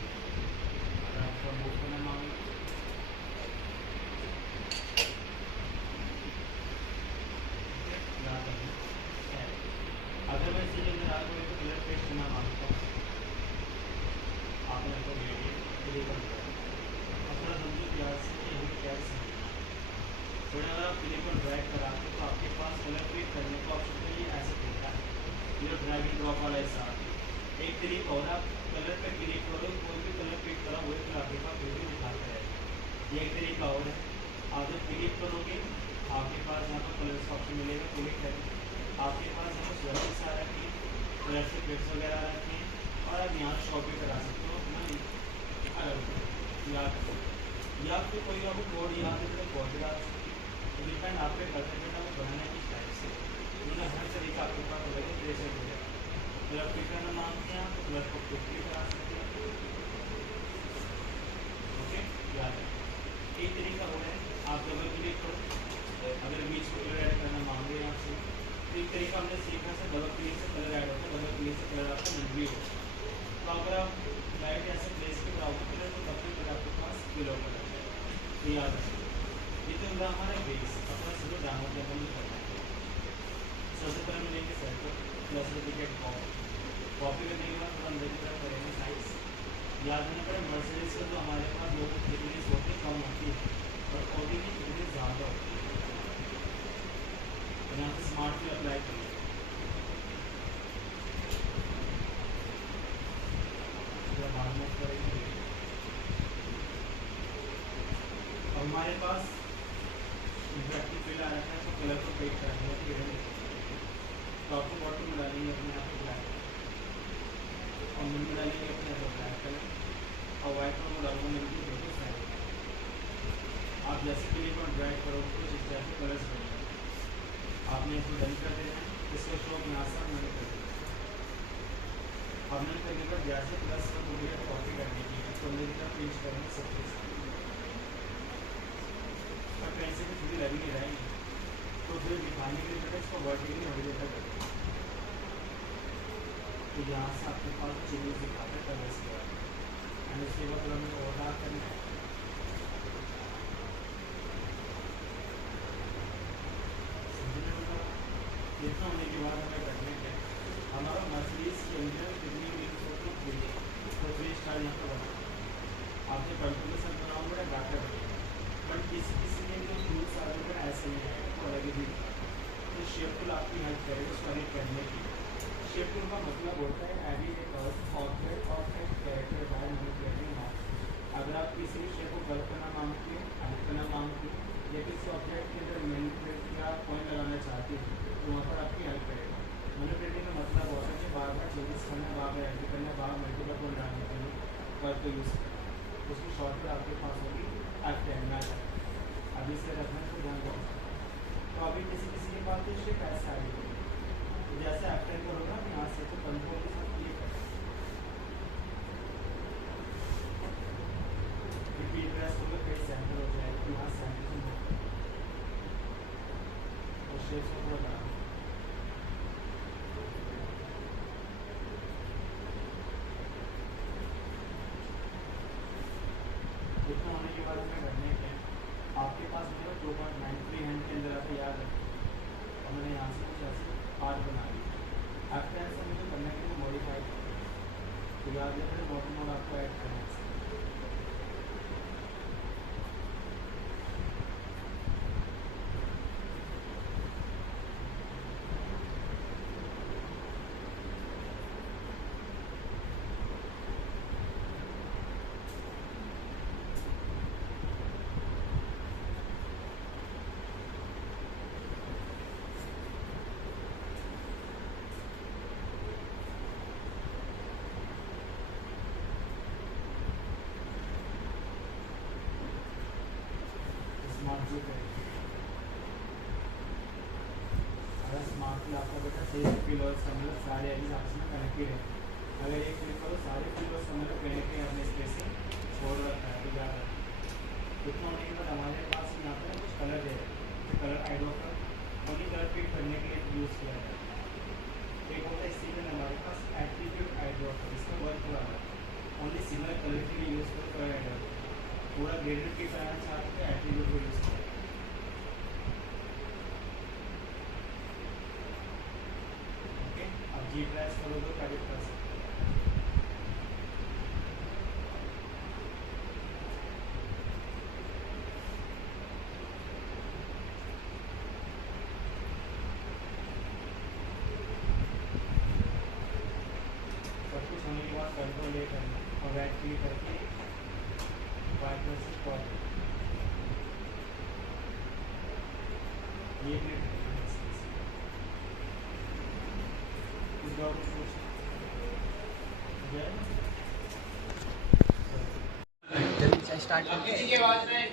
अगर आपका मूव करना मांगे याद रखना। अगर मैं इसी के अंदर आपको एक कलर पेस्ट करना मांगता हूँ, आपने तो क्लिक कर दिया। अब थोड़ा समझो प्यार से कि हमें क्या समझना है। थोड़ा अगर आप क्लिक पर ड्रैग कराते तो आपके पास कलर पेस्ट करने का ऑप्शन तो ये ऐसे खुलता है, ये ड्रैग एंड ड्रॉप वाला हिसाब। एक तरीका और आप कलर पे क्लिक करो, कोई भी कलर पिक करा वही फिर आपके पास फिर भी दिखाता रहेगा। ये एक तरीका और है। आप जब क्लिक करोगे आपके पास यहाँ पर कलर का ऑप्शन मिलेगा, क्लिक करें, आपके पास यहाँ पर स्वेल्स आ रखी है, कलर से पिक्स वगैरह आ रखी हैं, और आप यहाँ शॉप भी करा सकते हो अपना याद या फिर कोई आपको कोड याद है तो कोड डाल सकते हो। तो डिपेंड आप पे करते हैं वो बनाने की टाइप से, उन्होंने हर तरीका आपके पास अलग प्रेशर हो जाएगा। कलर पिक करना मांगते हैं तो कलर को पिक भी करा सकते हैं। ओके याद है। एक तरीका हो है आप डबल क्लिक करो, अगर बीच में कलर ऐड करना मांग रहे हैं आपसे तो एक तरीका हमने सीखा से डबल क्लिक से कलर ऐड होता है, डबल क्लिक से कलर आपका मिल भी होगा। तो अगर आप लाइट ऐसे प्लेस पे कराओगे कलर तो तब फिर आपके पास बिलो कर जाएगा। तो याद रखिए ये तो होगा हमारा बेस, अपना सिर्फ डाउनलोड लेवल में करना है। सबसे पहले हम लेंगे सर्कल प्लस टिकट कॉपी करने के बाद थोड़ा अंदर की तरफ करेंगे साइज। याद रखना पड़े मर्सिडीज का तो हमारे पास लोगों की थिकनेस बहुत ही कम होती है और ऑडी की थिकनेस ज़्यादा होती है। यहाँ से स्मार्ट भी अप्लाई करिए। करेंगे हमारे पास इंटरेक्टिव फील आ रखा है तो कलर को पेट करेंगे तो आपको बॉटम में डालेंगे अपने आप को ब्लैक और मिल में डालेंगे अपने आप को ब्लैक कलर और वाइट में डालूंगा मिलकर देखो साइड। आप जैसे क्लिक और ड्रैग करोगे तो इस तरह से कलर्स बनेंगे। आपने इसको डन कर देना है, इसको शो में आसान मैंने कर दिया। हमने करने पर जैसे प्लस वन हो गया कॉपी करने की है तो मेरी तरफ पेज करने सकते हैं और पेंसिल की सीधी लगी नहीं रहेंगी तो फिर दिखाने के लिए इसको वर्टिकली हॉरिजॉन्टल कर दें। तो यहाँ से आपके पास चेंजेस दिखाते हैं कलर्स के बाद एंड उसके बाद हमें और डार्क करना है। इतना होने के बाद हमें करने के हमारा मर्सिडीज के अंदर कितनी तो 3 स्टार यहाँ पर बना आपने कैलकुलेशन बनाओ बड़ा डाटा बनेगा बट किसी ने जो टूल्स आ रहे हैं ऐसे नहीं आएगा तो अलग ही तो शेप टूल आपकी हेल्प करेगा उसको एडिट करने की। शेप टूल का मतलब होता है एडिट ए ऑब्जेक्ट और एक कैरेक्टर बाय मैनिपुलेटिंग मार्क। अगर आप किसी भी शेप को गलत करना मांगते हैं एडिट करना मांगते हैं या किसी ऑब्जेक्ट के अंदर मैनिपुलेट या पॉइंट लगाना चाहते हैं तो वहाँ पर आपकी हेल्प करेगा। मैनिपुलेटिंग का मतलब होता है कि बार बार चेंजेस करना, बार बार एडिट करना, बार मल्टीपल पॉइंट डालने के लिए वर्ड को यूज़ करना। उसकी शॉर्टकट आपके पास होगी एफ10 अभी से रखना तो ध्यान रखना। तो अभी किसी के पास तो शेप ऐसा आ गई तो जैसे F10 करोगा यहाँ से तो कंट्रोल के साथ क्लिक करें, रिपीट प्रेस करोगे पेज सेंटर हो जाएगा तो यहाँ सेंटर से मूव और शेप को थोड़ा बढ़ा इतना होने के बाद हमें करने के आपके पास मेरा 2.93 हैंड के अंदर आता याद है और मैंने यहाँ से कुछ ऐसे पार्ट बना लिया। F10 से मुझे करने के लिए मॉडिफाई तो याद रखें बॉटम मोड आपको ऐड करना है। ये पिलर्स का मतलब सारे एजेस आपस में कनेक्टेड है। अगर एक क्लिक करो सारे पिलर्स का मतलब कहीं ना कहीं अपने स्पेसिंग छोड़ रखा है, तो ज़्यादा इतना होने के बाद हमारे पास यहाँ पर कुछ कलर दे रहे हैं, तो कलर आइडो का ओनली कलर पिक करने के लिए यूज़ किया जाता है। एक होता है सिग्नल हमारे पास एट्रीब्यूट आइडो का, इसका वर्क पूरा ओनली सिग्नल कलर के लिए यूज़ करो कलर आइडो, पूरा ग्रेडेड पिक कराना चाहते हैं एट्रीब्यूट को यूज़ करो। ओके, अब जी प्रेस करो तो टारगेट कर सकते हैं। सब कुछ होने के बाद कंट्रोल ए करना और राइट क्लिक करके वाइट से कॉल ये क्लिक इस बार कुछ जल्दी स्टार्ट किसी की आवाज में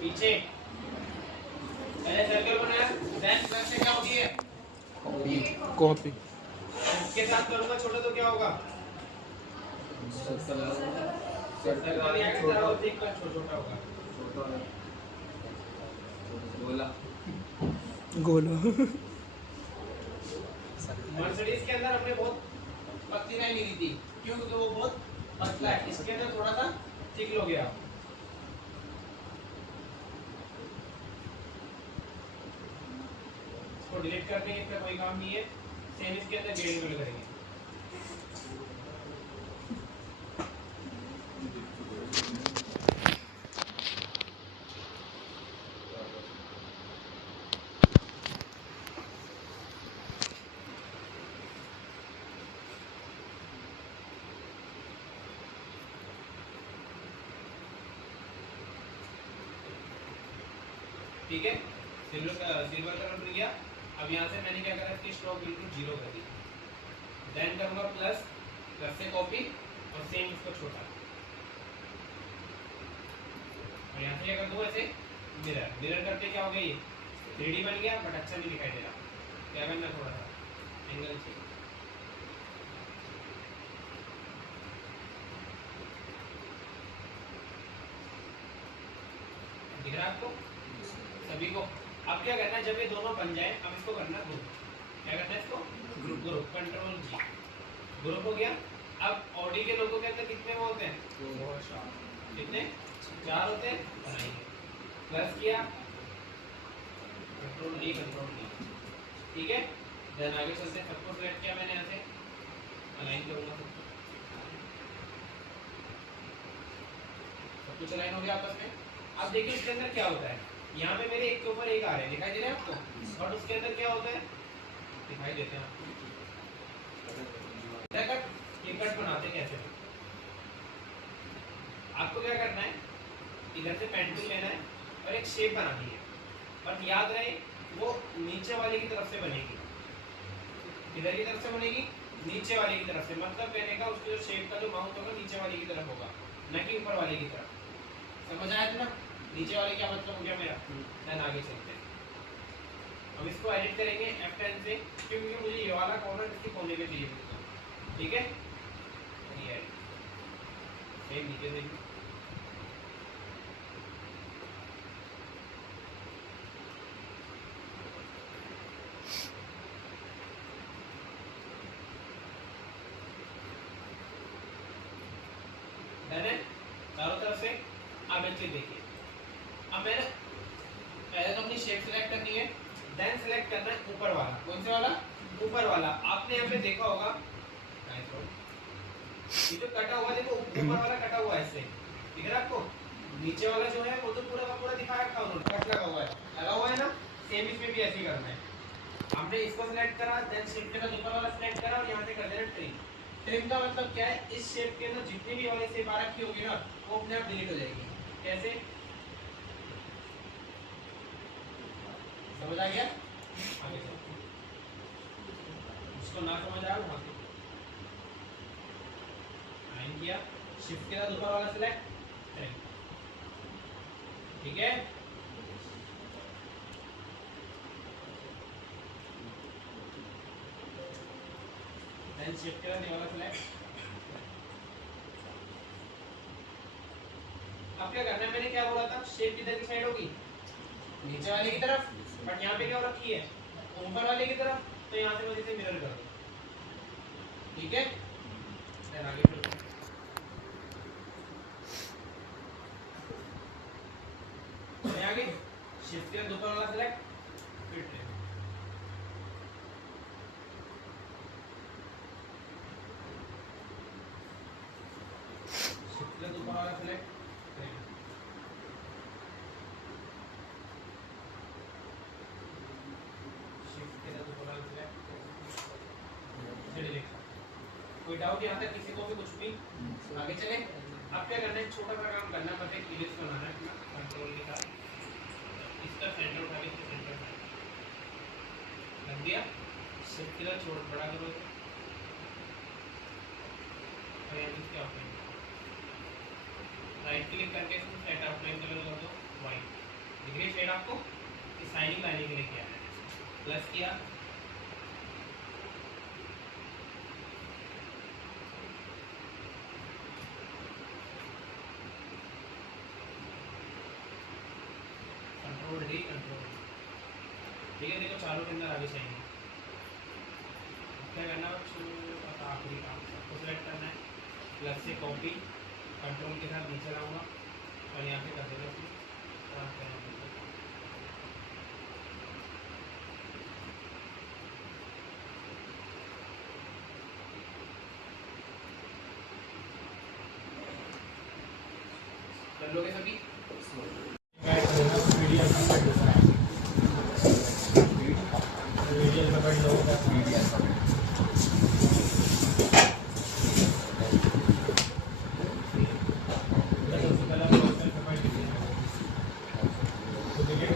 पीछे पहले सर्कल बनाया, देन प्लस से क्या होगी है कॉपी इसके साथ करूंगा छोटा तो क्या होगा सर्कल या की तरह अधिक का छोटा होगा गोलो मर्सिडीज के अंदर हमने बहुत पतली लाइन ली थी, क्यों? क्योंकि वो बहुत पतला है, इसके अंदर थोड़ा सा थिक हो गया। इसको डिलीट कर देंगे, इसका कोई काम नहीं है। सेम इसके अंदर ग्रेडिंग में करेंगे। ठीक है, सिल्वर कलर मिल गया। अब यहाँ से मैंने क्या करा, इसकी स्ट्रोक बिल्कुल जीरो कर दी, देन करूंगा प्लस, प्लस से कॉपी और सेम इसको छोटा, और यहाँ से क्या कर दूंगा ऐसे मिरर, मिरर करके क्या हो गया ये 3D बन गया, बट अच्छा नहीं दिखाई दे रहा। क्या करना, थोड़ा सा एंगल चाहिए। दिख रहा है आपको सभी को? अब क्या करना है, जब ये दोनों बन जाए, अब इसको करना ग्रुप। क्या करना है इसको? ग्रुप कंट्रोल जी, ग्रुप हो गया। अब ऑडी के लोगों के अंदर कितने वो होते हैं? कितने? 4 होते हैं। बनाएंगे, प्लस किया, कंट्रोल डी, ठीक है। देन आगे चलते हैं, सबको सिलेक्ट किया मैंने, यहाँ से अलाइन करूंगा, सब कुछ अलाइन हो गया आपस में। अब देखिए इसके अंदर क्या होता है, यहाँ पे मेरे एक के ऊपर एक आ रहे हैं, दिखाई दे रहे हैं आपको, और उसके अंदर क्या होता है दिखाई देते हैं आपको। ये कट बनाते कैसे? आपको क्या करना है, इधर से पेंसिल लेना है और एक शेप बनानी है, बट याद रहे वो नीचे वाले की तरफ से बनेगी। इधर की तरफ से बनेगी, नीचे वाले की तरफ से, मतलब कहने का उसके जो शेप का जो माउथ होगा नीचे वाले की तरफ होगा, न कि ऊपर वाले की तरफ। समझ आया था ना? नीचे वाले क्या मतलब हो गया मेरा। देन आगे चलते हैं, अब इसको एडिट करेंगे F10 से, क्योंकि मुझे ये वाला कॉर्नर इसके कोने पे चाहिए था। ठीक है, ये सेम नीचे से चारों तरफ से। अब एक चीज देखिए, अब मैंने पहले तो अपनी शेप सिलेक्ट करनी है, देन सिलेक्ट करना है ऊपर वाला। कौन से वाला? ऊपर वाला। आपने यहाँ पे देखा होगा ये जो कटा हुआ, देखो ऊपर वाला कटा हुआ है इससे, दिख रहा है आपको? नीचे वाला जो है वो तो पूरा का पूरा दिखा रखा उन्होंने, कट लगा हुआ है ना। सेम इसमें भी ऐसे ही करना है। हमने इसको सिलेक्ट करा, देन शेप के साथ ऊपर वाला सिलेक्ट करा और यहाँ से कर देना ट्रिम। ट्रिम का मतलब क्या है, इस शेप के अंदर जितनी भी वाली शेप आ रखी होगी ना, वो अपने आप डिलीट हो जाएगी। कैसे? समझ आ गया? आगे चलो, इसको ना समझ आया वहां से लाइन किया, शिफ्ट के साथ ऊपर वाला सिलेक्ट, ठीक है। एल शेप के बाद ये वाला फ्लैग। अब क्या करना है, मैंने क्या बोला था, शेप किधर की साइड होगी, नीचे वाले की तरफ, बट यहाँ पे क्या हो रखी है, ऊपर वाले की तरफ, तो यहाँ से बस इसे मिरर कर दो, ठीक है। फिर आगे चलते हैं। आगे शिफ्ट किया, ऊपर वाला सेलेक्ट, फिर ट्रेन। शिफ्ट किया, ऊपर वाला सेलेक्ट, ट्रेन। शिफ्ट किया, ऊपर वाला सेलेक्ट, डिलीट। कोई डाउट यहाँ तक किसी को भी, कुछ भी? आगे चले। अब क्या करना है, छोटा सा काम करना है, बस एक इलिप्स बनाना है अपना कंट्रोल के साथ। इसका सेंटर उठा के इसका सेंटर लग दिया। शिफ्ट किया, छोड़ बड़ा करो इसे, और यहाँ इसके आउटलाइन राइट क्लिक करके इसको सेट आउटलाइन कलर कर दो वाइट। दिख रही है शेड आपको? इस शाइनिंग लाने के लिए किया है, प्लस किया, कंट्रोल डी, कंट्रोल, ठीक है। देखो चारों के अंदर आगे चाहिए। क्या करना है, छोटा आखिरी काम सबको सेलेक्ट करना है, प्लस से कॉपी, कंट्रोल के साथ नीचे लाऊंगा और यहाँ पे कर देगा कर लोगे सभी।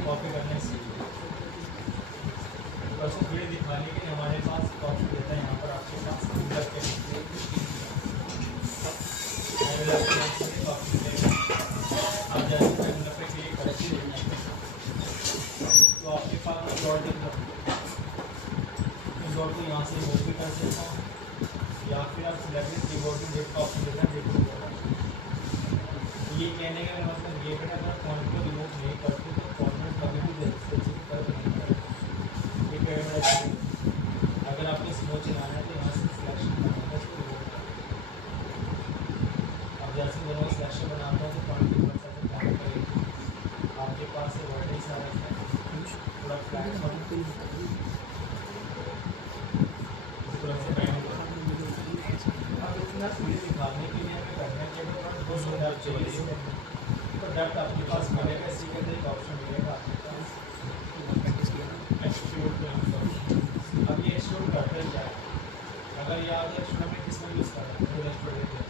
कॉपी करने से बस वीडियो दिखाने के लिए हमारे पास कॉपी देता है। यहाँ पर आपके पास कॉपी आप जैसे पे क्लिक करके तो आपके पास डॉट डॉट को यहाँ से मूव भी कर सकता हूँ, या फिर आप सिलेक्ट कीबोर्ड में डेट का ऑप्शन देना है। ये कहने का मतलब ये बेटा अगर फॉन्ट को रिमूव नहीं करते तो फॉर्मेट कभी भी अगर आपको स्लो चलाना है तो यहाँ से सिलेक्शन करना है। अब जैसे दोनों सिलेक्शन बनाता हूँ तो फॉन्ट की परसेंट काम करेगी। आपके पास वर्डिंग आ रखा है, थोड़ा फ्लैट दिखाने के लिए हमें करना है कि दो सौ डेप्थ चाहिए, तो डेप्थ आपके पास मिलेगा। इसी के अंदर एक ऑप्शन मिलेगा आपके पास एक्सट्रूड। अब ये एक्सट्रूड करते जाए, अगर ये आगे एक्सट्रूड में किसमें यूज़ कर रहे हैं,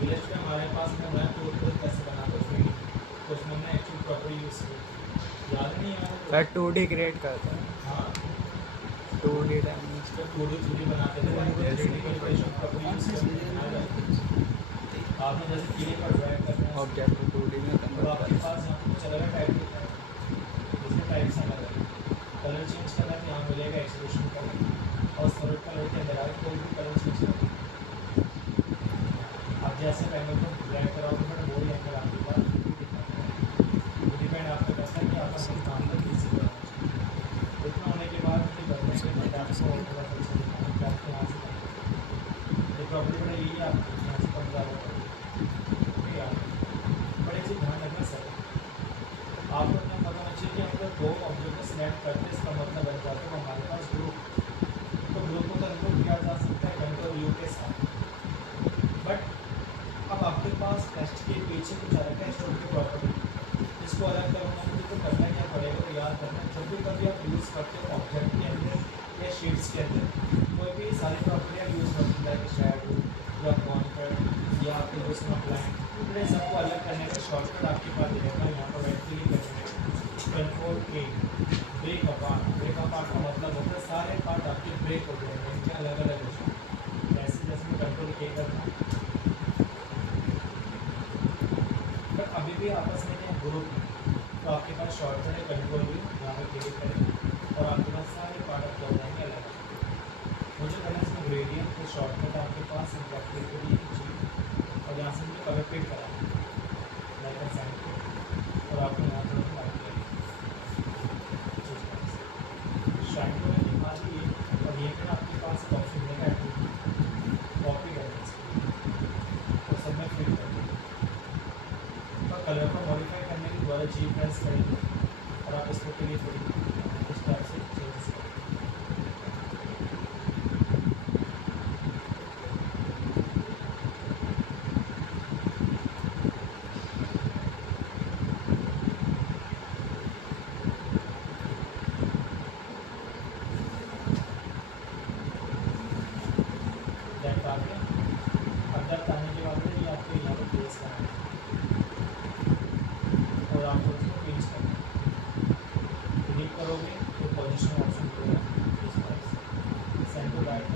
विलेज में हमारे पास में मैं तो कैसे बनाते हैं, तो उसमें हमने एक्चुअल प्रॉपर्टी यूज़ की, याद नहीं है सर 2D क्रिएट करता है। हाँ 2D डायमेंशन 2D बनाते थे, आपने जैसे कीड़े पर ड्रैग करना है ऑब्जेक्ट को 2D में तो कन्वर्ट आपके करना पास यहाँ पे कुछ अलग टाइप के इसमें टाइप्स अलग है। कलर चेंज करना तो यहाँ मिलेगा एक्सप्रेशन कलर, और सॉलिड कलर के अंदर आए कोई भी कलर चेंज करना। आप जैसे पैनल को ड्रैग कराओगे बट वो ही अंदर आपके पास डिपेंड आपको करता है कि आप अपने काम पर किसी को इतना होने के बाद फिर करने के बाद आपको और थोड़ा सा आपको यहाँ से ये प्रॉपर्टी बड़ा यही है, आपको यहाँ से कम ज़्यादा बड़े चीज़ ध्यान रखना सर। आपको इतना पता होना चाहिए कि हम लोग दो ऑब्जेक्ट को सिलेक्ट करते हैं, इसका मतलब बन जाता है हमारे पास ग्रुप, तो ग्रुप को कंट्रोल किया जा सकता है कंट्रोल यू के साथ। बट अब आपके पास टेक्स्ट के पीछे कुछ अलग है स्टोर की प्रॉपर्टी, इसको अलग करना मुझे तो करना क्या पड़ेगा, तो याद करना जब भी कभी आप यूज़ करते हो ऑब्जेक्ट के अंदर या शीट्स के अंदर कोई भी सारी प्रॉपर्टी आप यूज़ करते हैं, शेडो या कॉन्ट्रास्ट या आपके उसमें अप्लाई, तो सबको अलग करने का शॉर्टकट आपके पास रहेगा। यहाँ पर राइट क्लिक करेंगे, control A, break apart. Break apart का मतलब होता है सारे पार्ट आपके ब्रेक हो जाएंगे, इनके अलग अलग हो जाएंगे। जैसे जैसे मैं कंट्रोल ए करना, बट अभी भी आपस में क्या ग्रुप है, तो आपके पास शॉर्टकट है कंट्रोल भी, यहाँ पर क्लिक करें और आपके पास सारे पार्ट आपको हो जाएंगे अलग अलग। मुझे करना इसमें ग्रेडियंट तो शॉर्टकट आपके पास एग्जैक्टली को भी और यहाँ से मुझे कलर पेड करा लाइक अ सैंड और आपको यहाँ थोड़ा लाइट शाइन करने के बाद ये और ये फिर आपके पास एक ऑप्शन रहेगा कॉपी करने और सब में फिल कर तो कलर को मॉडिफाई करने के द्वारा जी प्रेस करेंगे और आप इसको के लिए थोड़ी इस टाइप से चेंजेस करेंगे। दैट आ गया। अब दैट आने के बाद में ये आपको यहाँ पर प्लेस करना है और आपको उसको चेंज करना है। क्लिक करोगे तो पोजीशन ऑप्शन खुलेगा इस टाइप से सेंड टू राइट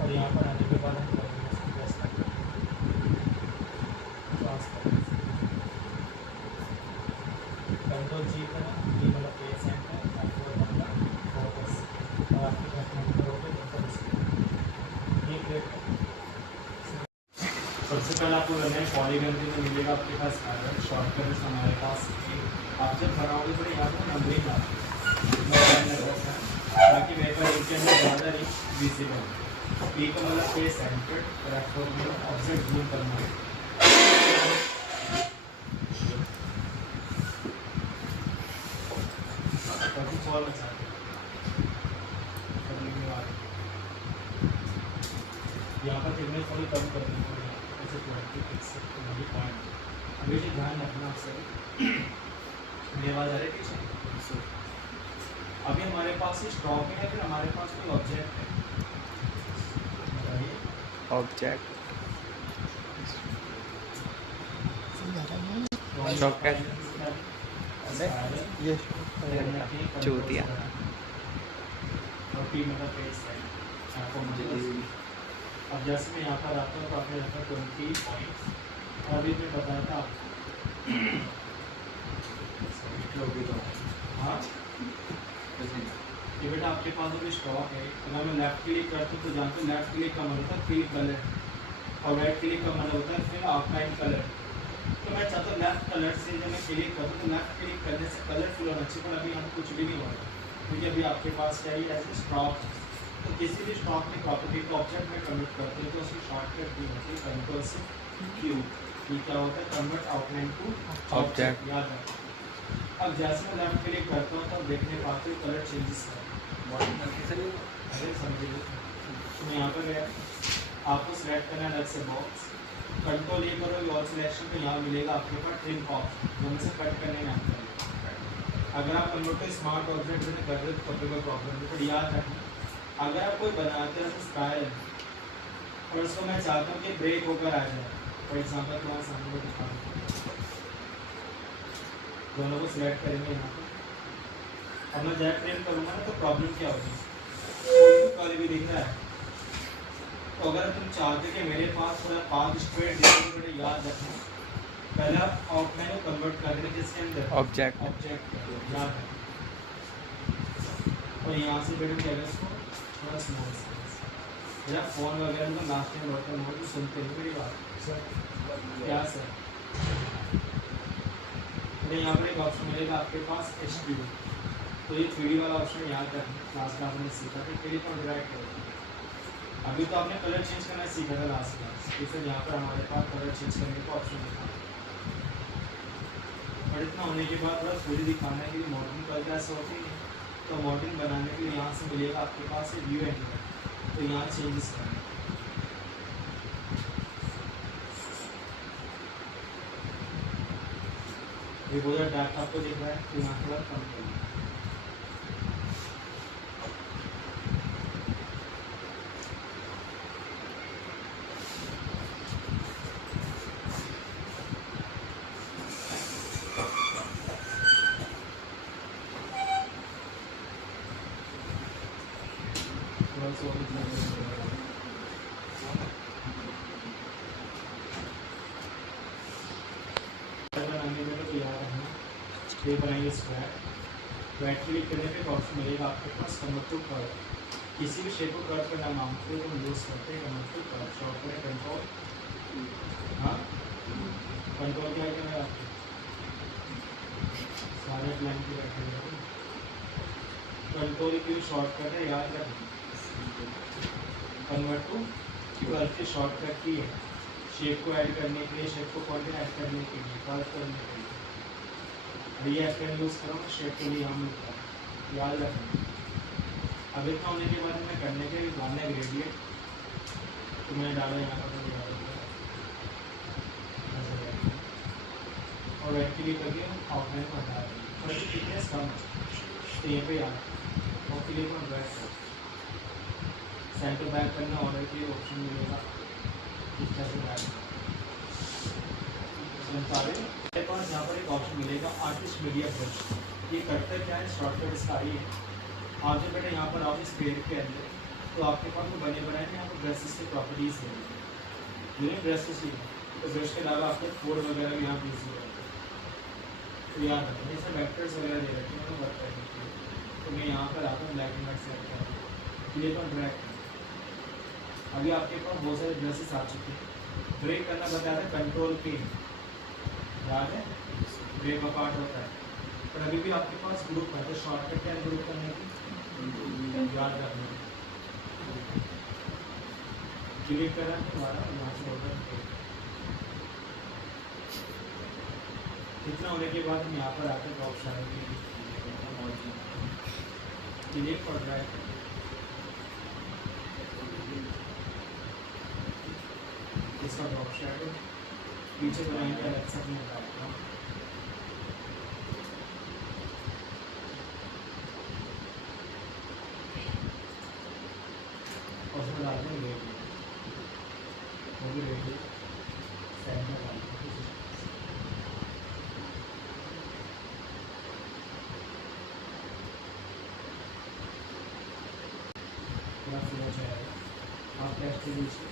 और यहाँ पर आने के बाद हम करेंगे प्रेस करते हैं ट्रांसफर कंट्रोल जी करना ये मतलब प्लेस एंड है आपको बनना फोकस और आपके घटना करोगे तो ये क्रिएट सबसे पहले आपको करना है पॉलीगन में मिलेगा आपके पास पैरल शॉर्टकट हमारे पास आप जब बनाओगे तो यहाँ पर नंबरिंग ताकि मेरे पास नीचे में ज़्यादा रिंग विजिबल पी का मतलब पे सेंटर्ड और एफ फोर में ऑब्जेक्ट जूम करना है ताकि फॉल बचा यहाँ पर कितने थोड़ी कम करनी पड़ेगी अभी जो ध्यान रखना आपसे मेरी आवाज़ आ रही है अभी हमारे पास स्टॉक में है फिर हमारे पास कोई ऑब्जेक्ट है बताइए ऑब्जेक्ट ये चूतिया और टी मतलब फेस है आपको मुझे अब जैसे मैं यहाँ पर आता हूँ तो आपने रखा 20 पॉइंट्स और अभी मैं बताया था आपको हाँ ये बेटा आपके पास अभी स्टॉक है अगर मैं लेफ्ट क्लिक करता हूँ तो जानते हो लेफ्ट क्लिक का मतलब होता है फिल कलर और राइट क्लिक का मतलब होता है फिल आउटलाइन कलर तो मैं चाहता हूँ लेफ्ट कलर से जब मैं क्लिक करूँ तो लेफ्ट क्लिक करने से कलरफुल होना चाहिए पर अभी यहाँ कुछ भी नहीं हो रहा क्योंकि अभी आपके पास चाहिए एज स्टॉक तो किसी भी स्टॉक की प्रॉपर्टी को ऑब्जेक्ट में कन्वर्ट करते हैं तो उसकी शॉर्टकट भी होती है कंट्रोल से क्यू ये क्या होता है कन्वर्ट आउटलाइन टू ऑब्जेक्ट याद रखना अब जैसे मैं लेफ्ट क्लिक करता हूँ तो देखने पाते हो कलर चेंजेस अरे समझिए तो यहाँ पर गया आपको सिलेक्ट करना है अलग से बॉक्स कंट्रोल ये करोगे और सिलेक्शन तो यहाँ मिलेगा आपके पास ट्रिम ऑप्शन दोनों से कट करने में आपका अगर आप कन्वर्ट तो स्मार्ट ऑब्जेक्ट से कर रहे तो कभी कोई प्रॉब्लम नहीं पर याद रखना अगर आप कोई बनाते हैं स्टाइल और उसको मैं चाहता हूँ कि ब्रेक होकर आ जाए फॉर एग्जाम्पल तुम्हारे सामने में दिखा दोनों को सिलेक्ट करेंगे यहाँ पर अब मैं जैक ट्रेन करूँगा ना तो प्रॉब्लम क्या होगी कल भी दिख रहा है तो अगर तुम चाहते कि मेरे पास थोड़ा पाथ स्ट्रेट देखो याद रखना पहले आप आउटलाइन को कन्वर्ट कर देना किसके अंदर ऑब्जेक्ट याद रखना और यहाँ से बैठ के इसको थोड़ा स्मॉल मेरा फ़ोन वगैरह में लास्ट टाइम बर्तन हो तो सुनते हैं मेरी बात सर क्या सर तो यहाँ पर एक ऑप्शन मिलेगा आपके पास HD तो ये 3D वाला ऑप्शन याद रखना क्लास में आपने सीखा था क्लिक और ड्रैग करो अभी तो आपने कलर चेंज करना सीखा था लास्ट क्लास इसलिए यहाँ पर हमारे पास कलर चेंज करने का ऑप्शन दिखा और इतना होने के बाद थोड़ा थोड़ी दिखाना है कि मॉडलिंग कलर कैसे होती है तो मॉडलिंग बनाने के लिए यहाँ से मिलेगा आपके पास ये व्यू एंगल तो यहाँ चेंजेस करना ये बोला डाटा आपको दिख रहा है तो यहाँ थोड़ा कम करना बनाएंगे स्क्वायर राइट क्लिक करने पे एक ऑप्शन मिलेगा आपके पास कन्वर्ट टू कर्व। किसी भी शेप को कर्व करना मांगते हो तो यूज़ करते हैं कन्वर्ट टू कर्व। शॉर्ट करें कंट्रोल, हाँ कंट्रोल क्या करना है आपको सारे प्लान की बैठे हुए कंट्रोल की शॉर्टकट है, याद रखें कन्वर्ट टू कर्व की शॉर्टकट की है शेप को ऐड करने के लिए, शेप को कॉर्डिनेट ऐड करने के लिए, कर्व करने के लिए। अभी ये एफएन यूज़ करो शेप के लिए हम याद रखें। अब इतना होने के बाद मैं करने के डालना है ग्रेडियंट, तो मैंने डाला यहाँ पर और राइट क्लिक करके हम आउटलाइन को हटा देंगे और ये थिकनेस कम तो ये पे याद और click on drag centre back करना ऑर्डर के लिए ऑप्शन मिलेगा इस तरह से बैक मेरे पास यहाँ पर एक ऑप्शन मिलेगा आर्टिस्ट मीडिया ब्रश। ये करता क्या है, शॉर्टकट इसका ही है। आप जब बेटा यहाँ पर आओ इस पेड़ के अंदर तो आपके पास वो बने बनाए यहाँ पर ब्रशेस की प्रॉपर्टीज़ है, ये ब्रशेस ही है। तो ब्रश के अलावा आपके फोर वगैरह भी यहाँ यूज़ हो तो याद रखें जैसे वेक्टर्स वगैरह दे रखे हैं तो वर्क करने के लिए। तो मैं यहाँ पर आता हूँ ब्लैक एंड वाइट सेलेक्ट करता हूँ, क्लिक ऑन ड्रैग। अभी आपके पास बहुत सारे ब्रशेस आ चुके हैं। ब्रेक करना बताया था कंट्रोल P, याद है ब्रेक अपार्ट होता है। पर अभी भी आपके पास ग्रुप है तो शॉर्टकट क्या है ग्रुप करने की, याद रखना। क्लिक करा दोबारा यहाँ से ऑर्डर इतना होने के बाद हम यहाँ पर आकर ड्रॉप शैडो क्लिक और ड्रैग इसका ड्रॉप शैडो पीछे बनाएंगे अलग से अपने बैकग्राउंड। और उसमें डाल देंगे वो भी रेडी सेंटर डाल देंगे। आप टेस्ट लीजिए